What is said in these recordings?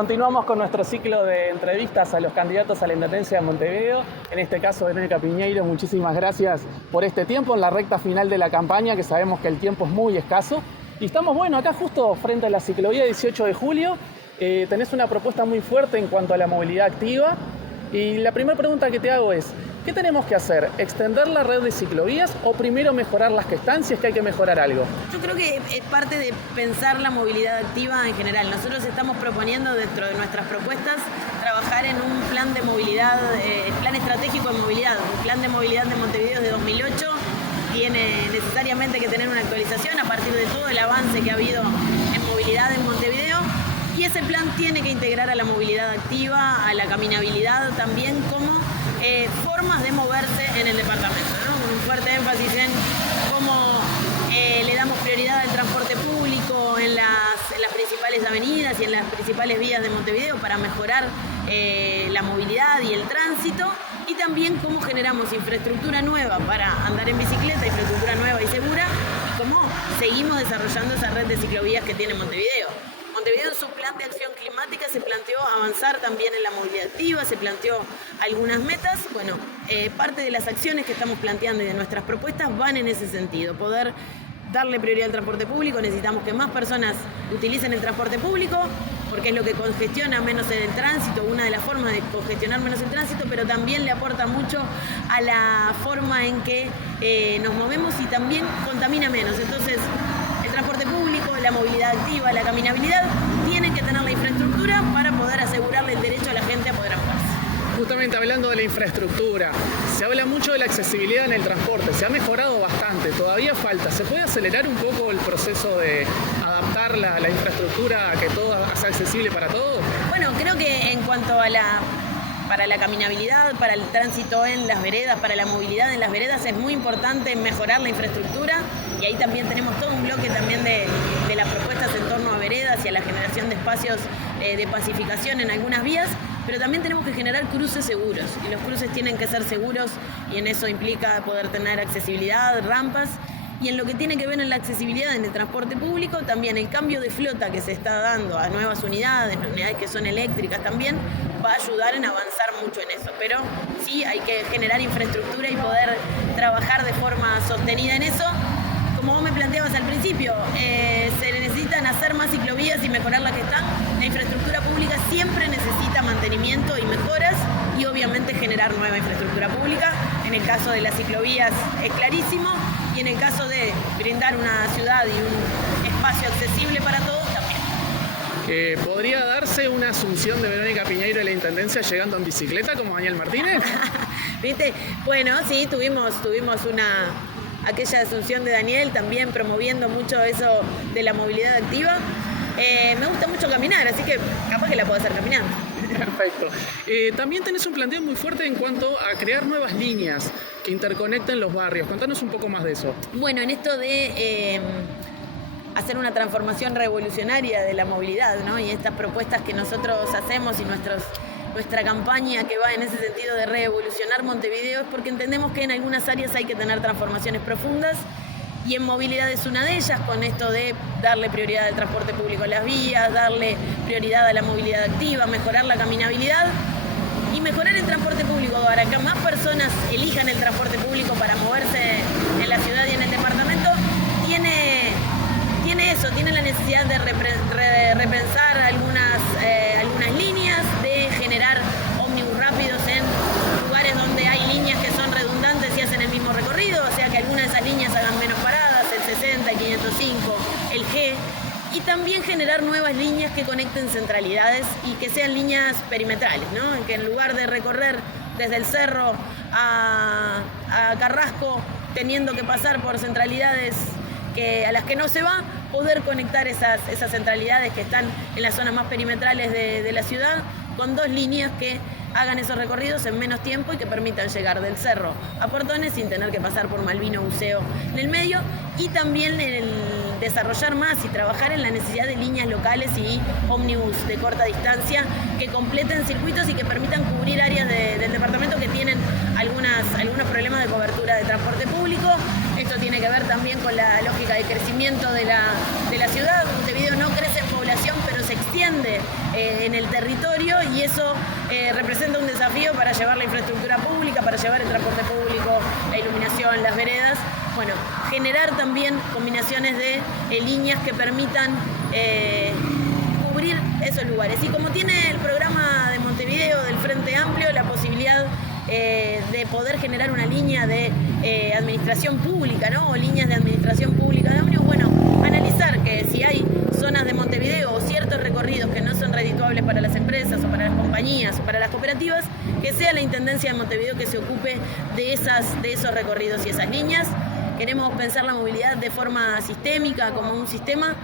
Continuamos con nuestro ciclo de entrevistas a los candidatos a la Intendencia de Montevideo. En este caso, Verónica Piñeiro, muchísimas gracias por este tiempo en la recta final de la campaña, que sabemos que el tiempo es muy escaso. Y estamos, acá justo frente a la ciclovía 18 de julio. Tenés una propuesta muy fuerte en cuanto a la movilidad activa. Y la primera pregunta que te hago es, ¿qué tenemos que hacer? ¿Extender la red de ciclovías o primero mejorar las que están si es que hay que mejorar algo? Yo creo que es parte de pensar la movilidad activa en general. Nosotros estamos proponiendo dentro de nuestras propuestas trabajar en un plan de movilidad, plan estratégico de movilidad. Un plan de movilidad de Montevideo es de 2008, tiene necesariamente que tener una actualización a partir de todo el avance que ha habido en movilidad en Montevideo. Y ese plan tiene que integrar a la movilidad activa, a la caminabilidad también como formas de moverse en el departamento, ¿no? Con un fuerte énfasis en cómo le damos prioridad al transporte público en las principales avenidas y en las principales vías de Montevideo para mejorar la movilidad y el tránsito, y también cómo generamos infraestructura nueva para andar en bicicleta, infraestructura nueva y segura, y cómo seguimos desarrollando esa red de ciclovías que tiene Montevideo. Montevideo en su plan de acción climática se planteó avanzar también en la movilidad activa, se planteó algunas metas. Bueno, parte de las acciones que estamos planteando y de nuestras propuestas van en ese sentido. Poder darle prioridad al transporte público, necesitamos que más personas utilicen el transporte público, porque es lo que congestiona menos el tránsito, una de las formas de congestionar menos el tránsito, pero también le aporta mucho a la forma en que nos movemos y también contamina menos. Entonces, el transporte público, la movilidad activa, la caminabilidad, tienen que tener la infraestructura para poder asegurarle el derecho a la gente a poder moverse. Justamente hablando de la infraestructura, se habla mucho de la accesibilidad en el transporte, se ha mejorado bastante, todavía falta. ¿Se puede acelerar un poco el proceso de adaptar la infraestructura a que todo sea accesible para todos? Bueno, creo que en cuanto a para la caminabilidad, para el tránsito en las veredas, para la movilidad en las veredas, es muy importante mejorar la infraestructura, y ahí también tenemos todo un bloque también de las propuestas en torno a veredas y a la generación de espacios de pacificación en algunas vías, pero también tenemos que generar cruces seguros, y los cruces tienen que ser seguros, y en eso implica poder tener accesibilidad, rampas. Y en lo que tiene que ver en la accesibilidad en el transporte público, también el cambio de flota que se está dando a nuevas unidades que son eléctricas también, va a ayudar en avanzar mucho en eso. Pero sí hay que generar infraestructura y poder trabajar de forma sostenida en eso. Como vos me planteabas al principio, se necesitan hacer más ciclovías y mejorar las que están. La infraestructura pública siempre necesita mantenimiento y mejoras, y obviamente generar nueva infraestructura pública. En el caso de las ciclovías es clarísimo, y en el caso de brindar una ciudad y un espacio accesible para todos también. ¿Podría darse una asunción de Verónica Piñeiro de la Intendencia llegando en bicicleta como Daniel Martínez? ¿Viste? Bueno, sí, tuvimos aquella asunción de Daniel también promoviendo mucho eso de la movilidad activa. Me gusta mucho caminar, así que capaz que la puedo hacer caminando. Perfecto. También tenés un planteo muy fuerte en cuanto a crear nuevas líneas que interconecten los barrios. Contanos un poco más de eso. Bueno, en esto de hacer una transformación revolucionaria de la movilidad, ¿no? Y estas propuestas que nosotros hacemos y nuestra campaña que va en ese sentido de revolucionar Montevideo, es porque entendemos que en algunas áreas hay que tener transformaciones profundas, y en movilidad es una de ellas, con esto de darle prioridad al transporte público en las vías, darle prioridad a la movilidad activa, mejorar la caminabilidad y mejorar el transporte público para que más personas elijan el transporte público para moverse en la ciudad y en el departamento. Tiene la necesidad de repensar algunas líneas, de generar ómnibus rápidos en lugares donde hay líneas que son redundantes y hacen el mismo recorrido, o sea que algunas de esas líneas hagan menos paradas, el 60, el 505, el G, y también generar nuevas líneas que conecten centralidades y que sean líneas perimetrales, ¿no? Que en lugar de recorrer desde el Cerro a Carrasco teniendo que pasar por centralidades a las que no se va, poder conectar esas centralidades que están en las zonas más perimetrales de la ciudad con dos líneas que hagan esos recorridos en menos tiempo y que permitan llegar del Cerro a Portones sin tener que pasar por Malvino Buceo en el medio, y también el desarrollar más y trabajar en la necesidad de líneas locales y ómnibus de corta distancia que completen circuitos y que permitan cubrir áreas del departamento que tienen algunos problemas de cobertura de transporte público. Esto tiene que ver también con la lógica de crecimiento de la ciudad. Montevideo no crece en población, pero se extiende extiende en el territorio y eso representa un desafío para llevar la infraestructura pública, para llevar el transporte público, la iluminación, las veredas. Bueno, generar también combinaciones de líneas que permitan cubrir esos lugares. Y como tiene el programa de Montevideo del Frente Amplio la posibilidad de poder generar una línea de administración pública, ¿no? O líneas de administración pública de ómnibus, bueno, analizar que si hay zonas de Montevideo o ciertos recorridos que no son redituables para las empresas o para las compañías o para las cooperativas, que sea la Intendencia de Montevideo que se ocupe de esos recorridos y esas líneas. Queremos pensar la movilidad de forma sistémica, como un sistema,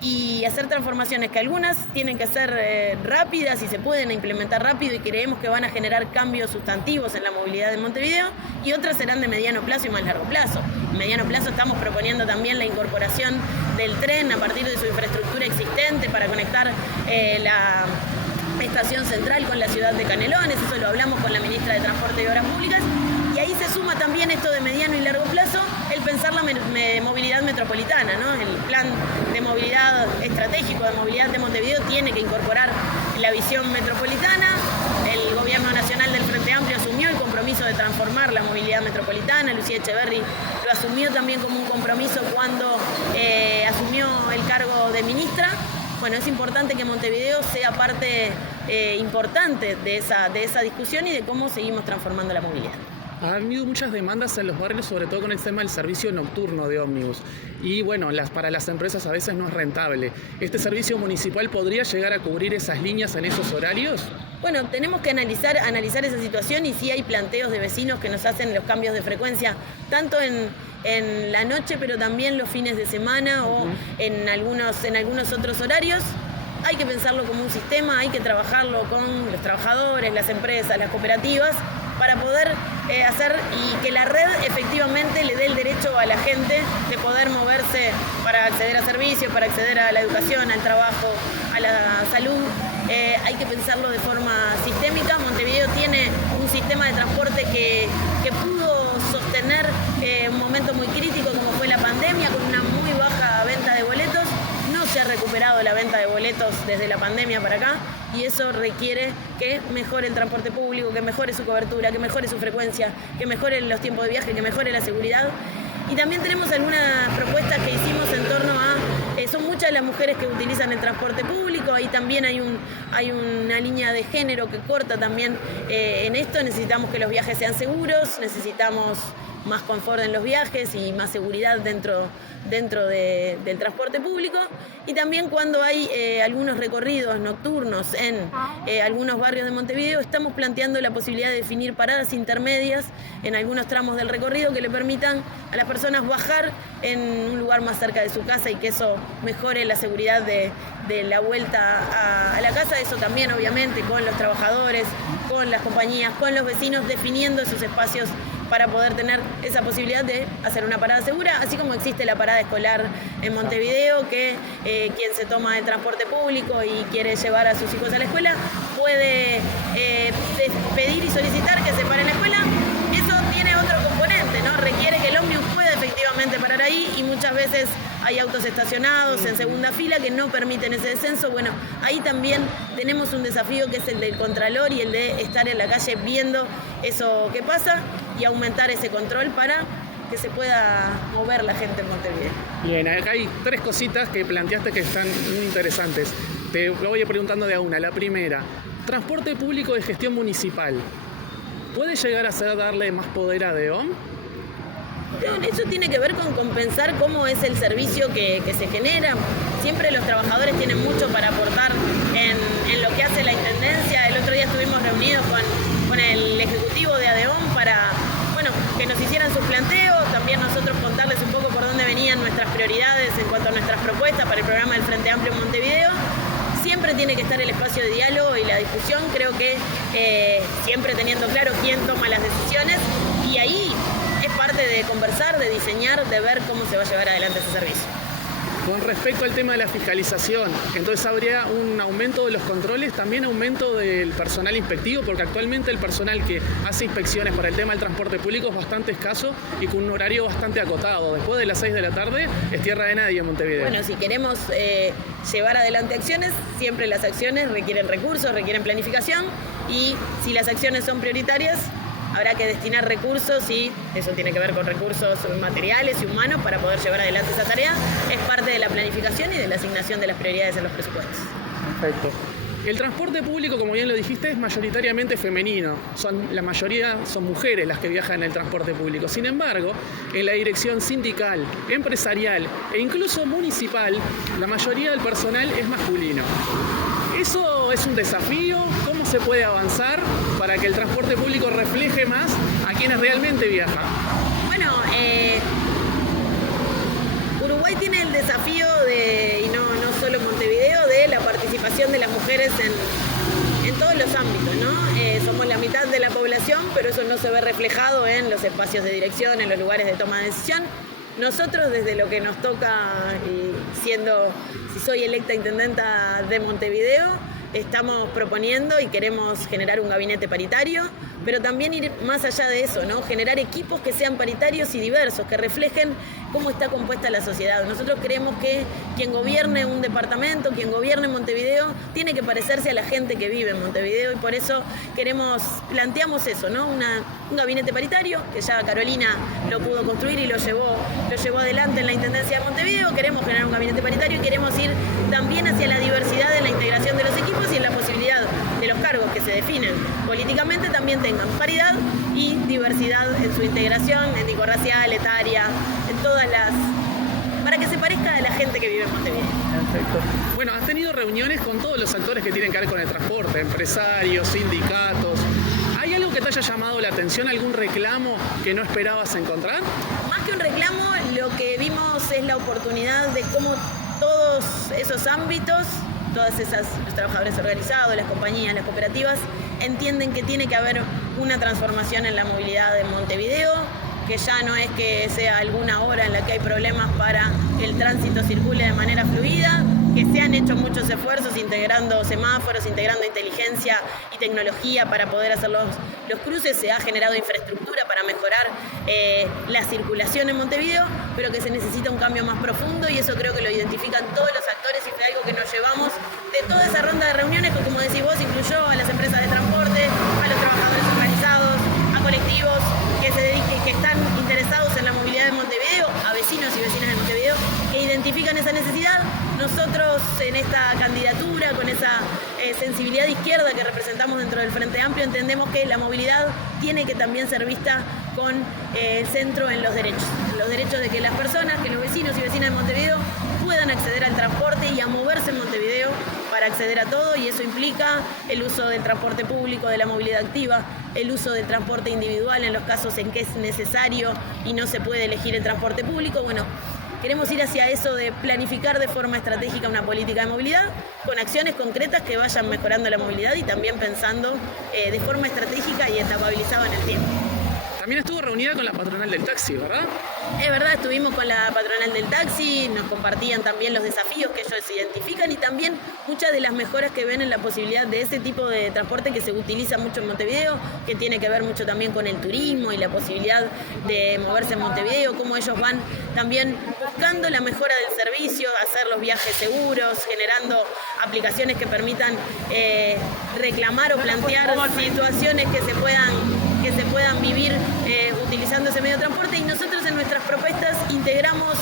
y hacer transformaciones que algunas tienen que ser rápidas y se pueden implementar rápido y creemos que van a generar cambios sustantivos en la movilidad de Montevideo, y otras serán de mediano plazo y más largo plazo. En mediano plazo estamos proponiendo también la incorporación del tren a partir de su infraestructura existente para conectar la estación central con la ciudad de Canelones. Eso lo hablamos con la ministra de Transporte y Obras Públicas. Y ahí se suma también esto de mediano y largo plazo, el pensar la movilidad metropolitana, ¿no? El plan de movilidad estratégico de movilidad de Montevideo tiene que incorporar la visión metropolitana. El gobierno nacional del Frente Amplio asumió el compromiso de transformar la movilidad metropolitana. Lucía Echeverri lo asumió también como un compromiso cuando asumió el cargo de ministra. Bueno, es importante que Montevideo sea parte importante de esa discusión y de cómo seguimos transformando la movilidad. Ha habido muchas demandas en los barrios, sobre todo con el tema del servicio nocturno de ómnibus. Y bueno, para las empresas a veces no es rentable. ¿Este servicio municipal podría llegar a cubrir esas líneas en esos horarios? Bueno, tenemos que analizar esa situación, y sí hay planteos de vecinos que nos hacen los cambios de frecuencia, tanto en la noche, pero también los fines de semana o en algunos otros horarios. Hay que pensarlo como un sistema, hay que trabajarlo con los trabajadores, las empresas, las cooperativas, para poder hacer y que la red efectivamente le dé el derecho a la gente de poder moverse para acceder a servicios, para acceder a la educación, al trabajo, a la salud. Hay que pensarlo de forma sistémica. Montevideo tiene un sistema de transporte que pudo sostener un momento muy crítico como fue la pandemia, con una muy baja venta de boletos. No se ha recuperado la venta de boletos desde la pandemia para acá, y eso requiere que mejore el transporte público, que mejore su cobertura, que mejore su frecuencia, que mejore los tiempos de viaje, que mejore la seguridad. Y también tenemos algunas propuestas que hicimos en torno a, son muchas las mujeres que utilizan el transporte público, ahí también hay una línea de género que corta también en esto. Necesitamos que los viajes sean seguros, necesitamos más confort en los viajes y más seguridad dentro del transporte público. Y también cuando hay algunos recorridos nocturnos en algunos barrios de Montevideo, estamos planteando la posibilidad de definir paradas intermedias en algunos tramos del recorrido que le permitan a las personas bajar en un lugar más cerca de su casa y que eso mejore la seguridad de la vuelta a la casa. Eso también obviamente con los trabajadores, con las compañías, con los vecinos, definiendo esos espacios para poder tener esa posibilidad de hacer una parada segura, así como existe la parada escolar en Montevideo, que quien se toma el transporte público y quiere llevar a sus hijos a la escuela puede pedir y solicitar que se pare en la escuela. Eso tiene otro componente, ¿no? Requiere que el ómnibus pueda efectivamente parar ahí, y muchas veces hay autos estacionados en segunda fila que no permiten ese descenso. Bueno, ahí también tenemos un desafío que es el del contralor y el de estar en la calle viendo eso que pasa y aumentar ese control para que se pueda mover la gente en Montevideo. Bien, acá hay 3 cositas que planteaste que están muy interesantes. Te voy preguntando de a una. La primera, transporte público de gestión municipal. ¿Puede llegar a ser darle más poder a DEOM? Eso tiene que ver con compensar cómo es el servicio que se genera. Siempre los trabajadores tienen mucho para aportar en lo que hace la Intendencia. El otro día estuvimos reunidos con el Ejecutivo de ADEOM para que nos hicieran sus planteos, también nosotros contarles un poco por dónde venían nuestras prioridades en cuanto a nuestras propuestas para el programa del Frente Amplio en Montevideo. Siempre tiene que estar el espacio de diálogo y la discusión, creo que siempre teniendo claro quién toma las decisiones, y ahí es parte de conversar, de diseñar, de ver cómo se va a llevar adelante ese servicio. Con respecto al tema de la fiscalización, entonces habría un aumento de los controles, también aumento del personal inspectivo, porque actualmente el personal que hace inspecciones para el tema del transporte público es bastante escaso y con un horario bastante acotado. Después de las 6 de la tarde es tierra de nadie en Montevideo. Bueno, si queremos llevar adelante acciones, siempre las acciones requieren recursos, requieren planificación, y si las acciones son prioritarias, habrá que destinar recursos, y eso tiene que ver con recursos materiales y humanos para poder llevar adelante esa tarea. Es parte de la planificación y de la asignación de las prioridades en los presupuestos. Perfecto. El transporte público, como bien lo dijiste, es mayoritariamente femenino. La mayoría son mujeres las que viajan en el transporte público. Sin embargo, en la dirección sindical, empresarial e incluso municipal, la mayoría del personal es masculino. ¿Eso es un desafío? ¿Cómo se puede avanzar para que el transporte público refleje más a quienes realmente viajan? Bueno, Uruguay tiene el desafío y no solo Montevideo, de la participación de las mujeres en todos los ámbitos, ¿no? Somos la mitad de la población, pero eso no se ve reflejado en los espacios de dirección, en los lugares de toma de decisión. Nosotros, desde lo que nos toca, y si soy electa intendenta de Montevideo, estamos proponiendo y queremos generar un gabinete paritario, pero también ir más allá de eso, ¿no? Generar equipos que sean paritarios y diversos, que reflejen cómo está compuesta la sociedad. Nosotros creemos que quien gobierne un departamento, quien gobierne Montevideo, tiene que parecerse a la gente que vive en Montevideo, y por eso planteamos eso, ¿no? Un gabinete paritario, que ya Carolina lo pudo construir y lo llevó adelante en la Intendencia de Montevideo. Queremos generar un gabinete paritario y queremos ir también hacia la diversidad en la integración de los equipos y en la posibilidad de los cargos que se definen políticamente también tengan paridad y diversidad en su integración étnico-racial, etaria, en todas para que se parezca a la gente que vive en Montevideo. Perfecto. Bueno, has tenido reuniones con todos los actores que tienen que ver con el transporte, empresarios, sindicatos. ¿Hay algo que te haya llamado la atención, algún reclamo que no esperabas encontrar? Más que un reclamo, lo que vimos es la oportunidad de cómo todos esos ámbitos, los trabajadores organizados, las compañías, las cooperativas, entienden que tiene que haber una transformación en la movilidad de Montevideo, que ya no es que sea alguna hora en la que hay problemas para que el tránsito circule de manera fluida, que se han hecho muchos esfuerzos integrando semáforos, integrando inteligencia y tecnología para poder hacer los cruces, se ha generado infraestructura para mejorar la circulación en Montevideo, pero que se necesita un cambio más profundo, y eso creo que lo identifican todos los actores, y fue algo que nos llevamos de toda esa ronda de reuniones, que, como decís vos, incluyó a las empresas de transporte, a los trabajadores organizados, a colectivos que están interesados en la movilidad de Montevideo, a vecinos y vecinas de Montevideo que identifican esa necesidad. Nosotros, en esta candidatura, con esa sensibilidad de izquierda que representamos dentro del Frente Amplio, entendemos que la movilidad tiene que también ser vista con el centro en los derechos de que las personas, que los vecinos y vecinas de Montevideo puedan acceder al transporte y a moverse en Montevideo para acceder a todo, y eso implica el uso del transporte público, de la movilidad activa, el uso del transporte individual en los casos en que es necesario y no se puede elegir el transporte público. Bueno, queremos ir hacia eso de planificar de forma estratégica una política de movilidad con acciones concretas que vayan mejorando la movilidad, y también pensando de forma estratégica y etapabilizada en el tiempo. También estuvo reunida con la patronal del taxi, ¿verdad? Es verdad, estuvimos con la patronal del taxi, nos compartían también los desafíos que ellos identifican y también muchas de las mejoras que ven en la posibilidad de ese tipo de transporte que se utiliza mucho en Montevideo, que tiene que ver mucho también con el turismo y la posibilidad de moverse en Montevideo, cómo ellos van también buscando la mejora del servicio, hacer los viajes seguros, generando aplicaciones que permitan reclamar o plantear situaciones que se puedan vivir utilizando ese medio de transporte, y nosotros en nuestras propuestas integramos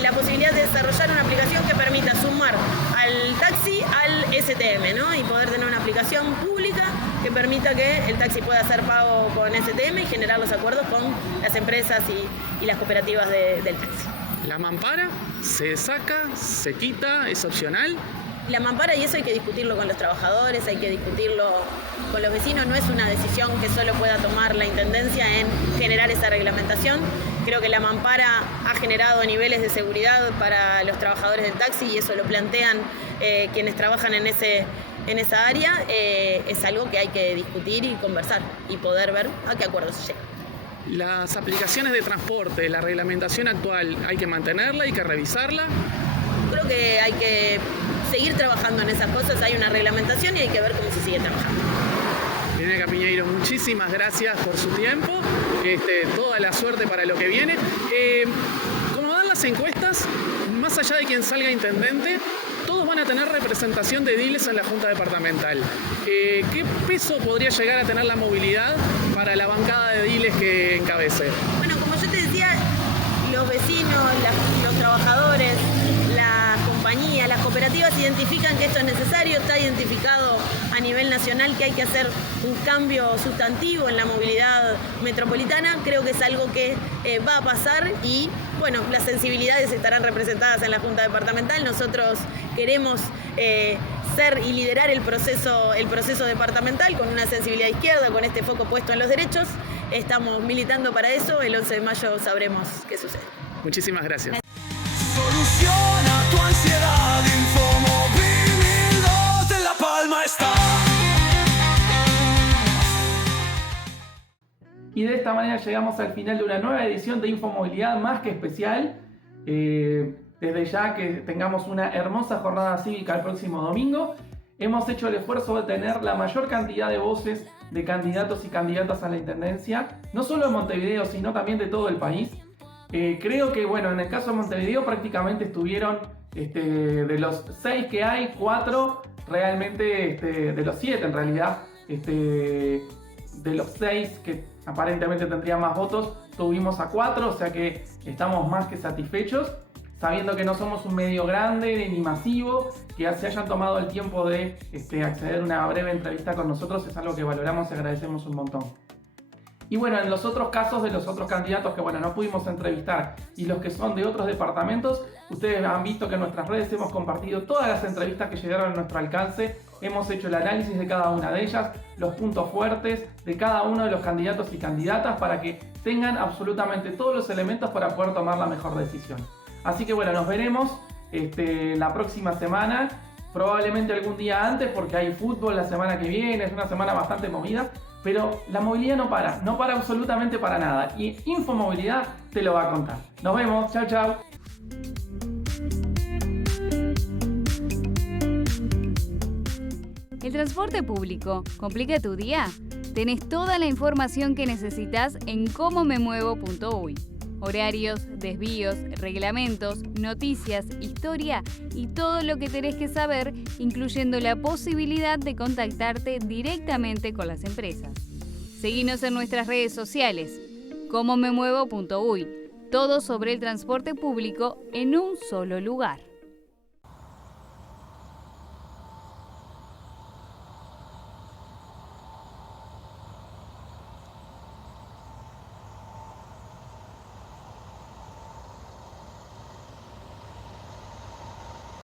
la posibilidad de desarrollar una aplicación que permita sumar al taxi al STM, ¿no? Y poder tener una aplicación pública que permita que el taxi pueda hacer pago con STM y generar los acuerdos con las empresas y las cooperativas del taxi. ¿La mampara se saca, se quita, es opcional? La mampara, y eso hay que discutirlo con los trabajadores, hay que discutirlo con los vecinos, no es una decisión que solo pueda tomar la Intendencia en generar esa reglamentación. Creo que la mampara ha generado niveles de seguridad para los trabajadores del taxi, y eso lo plantean quienes trabajan en esa área. Es algo que hay que discutir y conversar y poder ver a qué acuerdos se llega. Las aplicaciones de transporte, la reglamentación actual, ¿hay que mantenerla, hay que revisarla? Creo que hay que seguir trabajando en esas cosas, hay una reglamentación y hay que ver cómo se sigue trabajando. Verónica Piñeiro, muchísimas gracias por su tiempo, toda la suerte para lo que viene. Como dan las encuestas, más allá de quien salga intendente, todos van a tener representación de ediles en la Junta Departamental. ¿Qué peso podría llegar a tener la movilidad para la bancada de ediles que encabece? Bueno, como yo te decía, los vecinos, los trabajadores, las compañías, las cooperativas identifican que esto es necesario, está identificado a nivel nacional que hay que hacer un cambio sustantivo en la movilidad metropolitana. Creo que es algo que va a pasar y bueno, las sensibilidades estarán representadas en la Junta Departamental. Nosotros queremos ser y liderar el proceso departamental con una sensibilidad izquierda, con este foco puesto en los derechos. Estamos militando para eso, el 11 de mayo sabremos qué sucede. Muchísimas gracias. Soluciona tu ansiedad, Infomovilidad en La Palma está. Y de esta manera llegamos al final de una nueva edición de Infomovilidad más que especial. Desde ya que tengamos una hermosa jornada cívica el próximo domingo. Hemos hecho el esfuerzo de tener la mayor cantidad de voces de candidatos y candidatas a la intendencia, no solo de Montevideo, sino también de todo el país. Creo que, bueno, en el caso de Montevideo prácticamente estuvieron, de los 6 que hay, 4 realmente, de los 7 en realidad, de los 6 que aparentemente tendrían más votos, tuvimos a 4, o sea que estamos más que satisfechos, sabiendo que no somos un medio grande ni masivo, que se hayan tomado el tiempo de acceder a una breve entrevista con nosotros, es algo que valoramos y agradecemos un montón. Y bueno, en los otros casos de los otros candidatos que bueno, no pudimos entrevistar y los que son de otros departamentos, ustedes han visto que en nuestras redes hemos compartido todas las entrevistas que llegaron a nuestro alcance, hemos hecho el análisis de cada una de ellas, los puntos fuertes de cada uno de los candidatos y candidatas para que tengan absolutamente todos los elementos para poder tomar la mejor decisión. Así que bueno, nos veremos la próxima semana, probablemente algún día antes porque hay fútbol la semana que viene, es una semana bastante movida. Pero la movilidad no para absolutamente para nada. Y Infomovilidad te lo va a contar. Nos vemos, chao, chao. ¿El transporte público complica tu día? Tenés toda la información que necesitas en comomemuevo.uy. Horarios, desvíos, reglamentos, noticias, historia y todo lo que tenés que saber, incluyendo la posibilidad de contactarte directamente con las empresas. Seguinos en nuestras redes sociales, comomemuevo.uy. Todo sobre el transporte público en un solo lugar.